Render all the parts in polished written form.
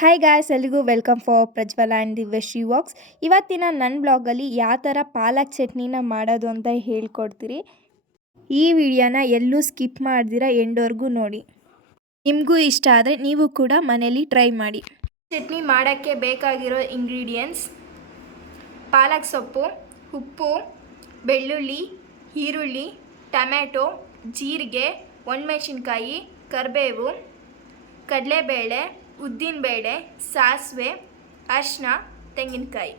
Hi guys, ಎಲ್ರಿಗೂ welcome for Prajwal and Divyashree walks. ಇವತ್ತಿನ ನನ್ನ ಬ್ಲಾಗಲ್ಲಿ ಯಾವ ಥರ ಪಾಲಕ್ ಚಟ್ನಿನ ಮಾಡೋದು ಅಂತ ಹೇಳ್ಕೊಡ್ತೀರಿ. ಈ ವಿಡಿಯೋನ ಎಲ್ಲೂ ಸ್ಕಿಪ್ ಮಾಡ್ದಿರ ಎಂಡ್ವರೆಗೂ ನೋಡಿ. ನಿಮಗೂ ಇಷ್ಟ ಆದರೆ ನೀವು ಕೂಡ ಮನೇಲಿ ಟ್ರೈ ಮಾಡಿ. ಚಟ್ನಿ ಮಾಡೋಕ್ಕೆ ಬೇಕಾಗಿರೋ ಇಂಗ್ರೀಡಿಯೆಂಟ್ಸ್: ಪಾಲಕ್ ಸೊಪ್ಪು, ಉಪ್ಪು, ಬೆಳ್ಳುಳ್ಳಿ, ಈರುಳ್ಳಿ, ಟೊಮ್ಯಾಟೊ, ಜೀರಿಗೆ, ಒಣಮೆಣಸಿನ್ಕಾಯಿ, ಕರಿಬೇವು, ಕಡಲೆಬೇಳೆ, ಉದ್ದಿನಬೇಳೆ, ಸಾಸಿವೆ, ಅರಿಶಿನ, ತೆಂಗಿನಕಾಯಿ.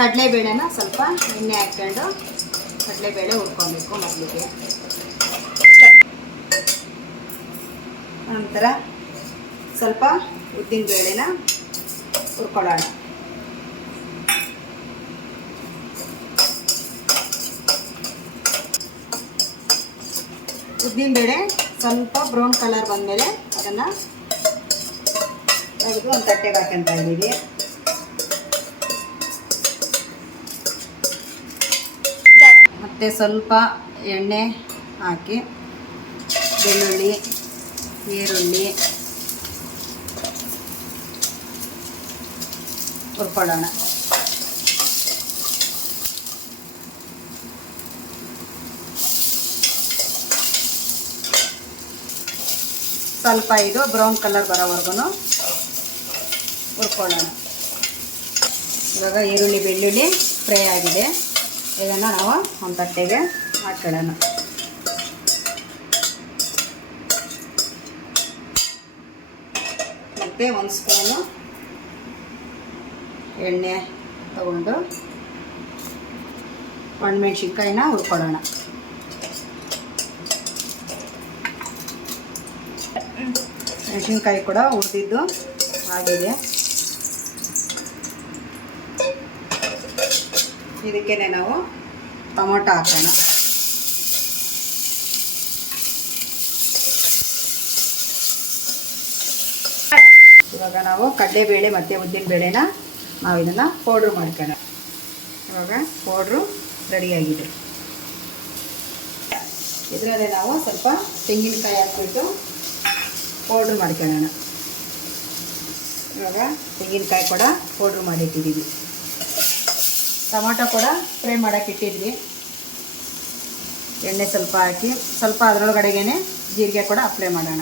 ಕಡಲೆಬೇಳೆನ ಸ್ವಲ್ಪ ಎಣ್ಣೆ ಹಾಕ್ಕೊಂಡು ಕಡಲೆಬೇಳೆ ಹುರ್ಕೊಬೇಕು ಮೊದಲಿಗೆ. ನಂತರ ಸ್ವಲ್ಪ ಉದ್ದಿನ ಬೇಳೆನ ಹುರ್ಕೊಳ್ಳೋಣ. ಉದ್ದಿನ ಬೇಳೆ ಸ್ವಲ್ಪ ಬ್ರೌನ್ ಕಲರ್ ಬಂದಮೇಲೆ ಅದನ್ನು ತೆಗೆದು ಒಂದು ತಟ್ಟೆಗೆ ಹಾಕ್ಕೊಂತ ಇದ್ದೀವಿ. ಮತ್ತು ಸ್ವಲ್ಪ ಎಣ್ಣೆ ಹಾಕಿ ಬೆಳ್ಳುಳ್ಳಿ, ಈರುಳ್ಳಿ ಹುರ್ಕೊಳ್ಳೋಣ. ಸ್ವಲ್ಪ ಇದು ಬ್ರೌನ್ ಕಲರ್ ಬರೋವರೆಗೂ ಹುರ್ಕೊಳ್ಳೋಣ. ಇವಾಗ ಈರುಳ್ಳಿ ಬೆಳ್ಳುಳ್ಳಿ ಫ್ರೈ ಆಗಿದೆ. ಇದನ್ನು ನಾವು ಒಂದು ತಟ್ಟೆಗೆ ಹಾಕೊಳ್ಳೋಣ. ಮತ್ತು ಒಂದು ಸ್ಪೂನು ಎಣ್ಣೆ ತಗೊಂಡು ಒಣಮೆಣಸಿನ್ಕಾಯಿನ ಹುರ್ಕೊಳ್ಳೋಣ. ಮೆಣಸಿನ್ಕಾಯಿ ಕೂಡ ಹುರಿದಿದ್ದು ಆಗಿದೆ. ಇದಕ್ಕೇನೆ ನಾವು ಟೊಮೊಟೊ ಹಾಕೋಣ. ಇವಾಗ ನಾವು ಕಡಲೆಬೇಳೆ ಮತ್ತು ಉದ್ದಿನಬೇಳೆನ ನಾವು ಇದನ್ನು ಪೌಡ್ರ್ ಮಾಡ್ಕೊಳ್ಳೋಣ. ಇವಾಗ ಪೌಡ್ರು ರೆಡಿಯಾಗಿದೆ. ಇದರಲ್ಲೇ ನಾವು ಸ್ವಲ್ಪ ತೆಂಗಿನಕಾಯಿ ಹಾಕ್ಬಿಟ್ಟು ಪೌಡ್ರ್ ಮಾಡ್ಕೊಳ್ಳೋಣ. ಇವಾಗ ತೆಂಗಿನಕಾಯಿ ಕೂಡ ಪೌಡ್ರ್ ಮಾಡಿಟ್ಟಿದ್ದೀವಿ. ಟೊಮೊಟೊ ಕೂಡ ಫ್ರೈ ಮಾಡೋಕ್ಕೆ ಇಟ್ಟಿದ್ವಿ. ಎಣ್ಣೆ ಸ್ವಲ್ಪ ಹಾಕಿ ಸ್ವಲ್ಪ ಅದರೊಳಗಡೆಗೇ ಜೀರಿಗೆ ಕೂಡ ಅಪ್ಲೈ ಮಾಡೋಣ.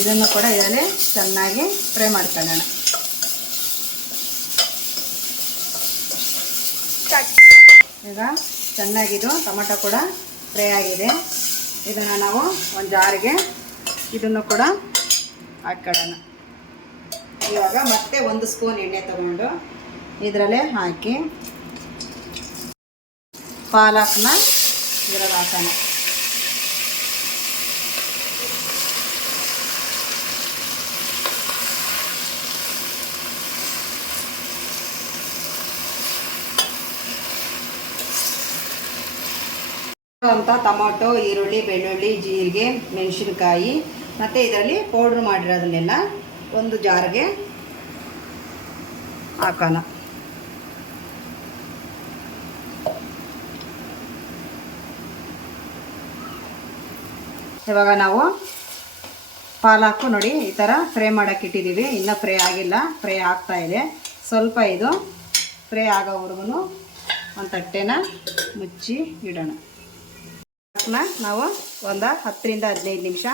ಇದನ್ನು ಕೂಡ ಇದರಲ್ಲಿ ಚೆನ್ನಾಗಿ ಫ್ರೈ ಮಾಡ್ಕೊಳ್ಳೋಣ. ಈಗ ಚೆನ್ನಾಗಿದು ಟೊಮೊಟೊ ಕೂಡ ಫ್ರೈ ಆಗಿದೆ. ಇದನ್ನು ನಾವು ಒಂದು ಜಾರಿಗೆ ಇದನ್ನು ಕೂಡ ಹಾಕ್ಕೊಳ್ಳೋಣ. ಇವಾಗ ಮತ್ತೆ ಒಂದು ಸ್ಪೂನ್ ಎಣ್ಣೆ ತಗೊಂಡು ಇದರಲ್ಲೇ ಹಾಕಿ ಪಾಲಕ್ನ ಇದರಲ್ಲಿ ಹಾಕೋಣ. ಅಂತ ಟೊಮೊಟೊ, ಈರುಳ್ಳಿ, ಬೆಳ್ಳುಳ್ಳಿ, ಜೀರಿಗೆ, ಮೆಣಸಿನ್ಕಾಯಿ ಮತ್ತು ಇದರಲ್ಲಿ ಪೌಡ್ರ್ ಮಾಡಿರೋದನ್ನೆಲ್ಲ ಒಂದು ಜಾರ್ಗೆ ಹಾಕೋಣ. ಇವಾಗ ನಾವು ಪಾಲಕ್ಕು ನೋಡಿ ಈ ಥರ ಫ್ರೈ ಮಾಡೋಕ್ಕೆ ಇಟ್ಟಿದ್ದೀವಿ. ಇನ್ನೂ ಫ್ರೈ ಆಗಿಲ್ಲ, ಫ್ರೈ ಆಗ್ತಾಯಿದೆ. ಸ್ವಲ್ಪ ಇದು ಫ್ರೈ ಆಗೋವರೆಗೂ ಒಂದು ತಟ್ಟೆನ ಮುಚ್ಚಿ ಇಡೋಣ. ನಾವು ಒಂದು 10 ರಿಂದ 15 ನಿಮಿಷ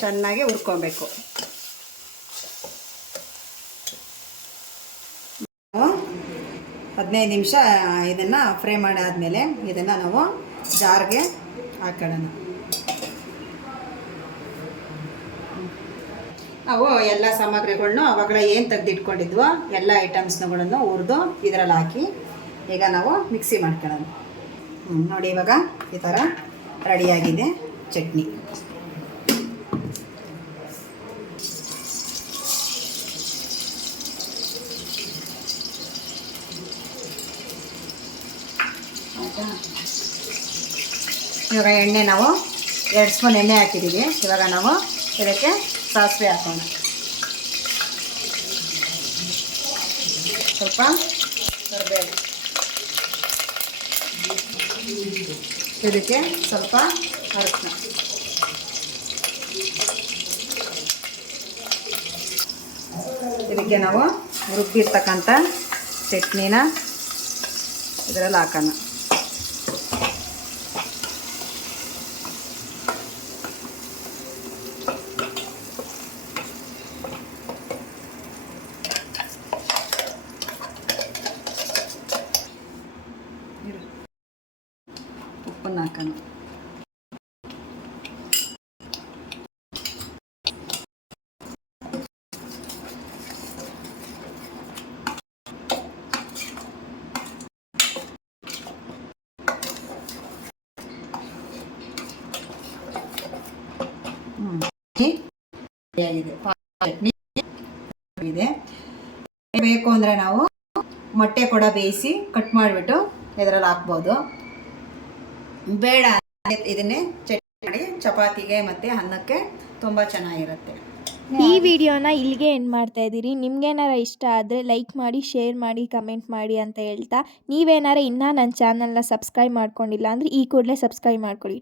ಚೆನ್ನಾಗಿ ಹುರ್ಕೊಬೇಕು. 15 ನಿಮಿಷ ಇದನ್ನು ಫ್ರೈ ಮಾಡಾದಮೇಲೆ ಇದನ್ನು ನಾವು ಜಾರ್ಗೆ ಹಾಕೊಳ್ಳೋಣ. ನಾವು ಎಲ್ಲ ಸಾಮಗ್ರಿಗಳನ್ನೂ ಅವಾಗಲೇ ಏನು ತೆಗೆದಿಟ್ಕೊಂಡಿದ್ವೋ ಎಲ್ಲ ಐಟಮ್ಸ್ಗಳನ್ನು ಹುರಿದು ಇದರಲ್ಲಿ ಹಾಕಿ ಈಗ ನಾವು ಮಿಕ್ಸಿ ಮಾಡ್ಕೊಳ್ಳೋಣ. ನೋಡಿ ಇವಾಗ ಈ ಥರ ರೆಡಿಯಾಗಿದೆ ಚಟ್ನಿ. ಇವಾಗ ಎಣ್ಣೆ ನಾವು 2 ಸ್ಪೂನ್ ಎಣ್ಣೆ ಹಾಕಿದ್ದೀವಿ. ಇವಾಗ ನಾವು ಇದಕ್ಕೆ ಸಾಸಿವೆ ಹಾಕೋಣ, ಸ್ವಲ್ಪ ಕರಿಬೇವು, ಇದಕ್ಕೆ ಸ್ವಲ್ಪ ಅರಶಿನ, ಇದಕ್ಕೆ ನಾವು ರುಬ್ಬಿರ್ತಕ್ಕಂಥ ಚಟ್ನಿನ ಇದರಲ್ಲಿ ಹಾಕೋಣ. ಉಪ್ಪನ್ನು ಹಾಕೋಣ. ಚಟ್ನಿ ಇದೆ. ಬೇಕು ಅಂದರೆ ನಾವು ಮೊಟ್ಟೆ ಕೂಡ ಬೇಯಿಸಿ ಕಟ್ ಮಾಡಿಬಿಟ್ಟು ಇದರಲ್ಲಿ ಹಾಕ್ಬೋದು. ಬೇಡ ಇದನ್ನೇ ಚಟ್ನಿ ಮಾಡಿ ಚಪಾತಿಗೆ ಮತ್ತು ಅನ್ನಕ್ಕೆ ತುಂಬ ಚೆನ್ನಾಗಿರುತ್ತೆ. ಈ ವಿಡಿಯೋನ ಇಲ್ಲಿಗೆ ಎಂಡ್ ಮಾಡ್ತಾ ಇದ್ದೀರಿ. ನಿಮ್ಗೇನಾರ ಇಷ್ಟ ಆದರೆ ಲೈಕ್ ಮಾಡಿ, ಶೇರ್ ಮಾಡಿ, ಕಮೆಂಟ್ ಮಾಡಿ ಅಂತ ಹೇಳ್ತಾ, ನೀವೇನಾರ ಇನ್ನೂ ನನ್ನ ಚಾನಲ್ನ ಸಬ್ಸ್ಕ್ರೈಬ್ ಮಾಡ್ಕೊಂಡಿಲ್ಲ ಅಂದರೆ ಈ ಕೂಡಲೇ ಸಬ್ಸ್ಕ್ರೈಬ್ ಮಾಡ್ಕೊಳ್ಳಿ.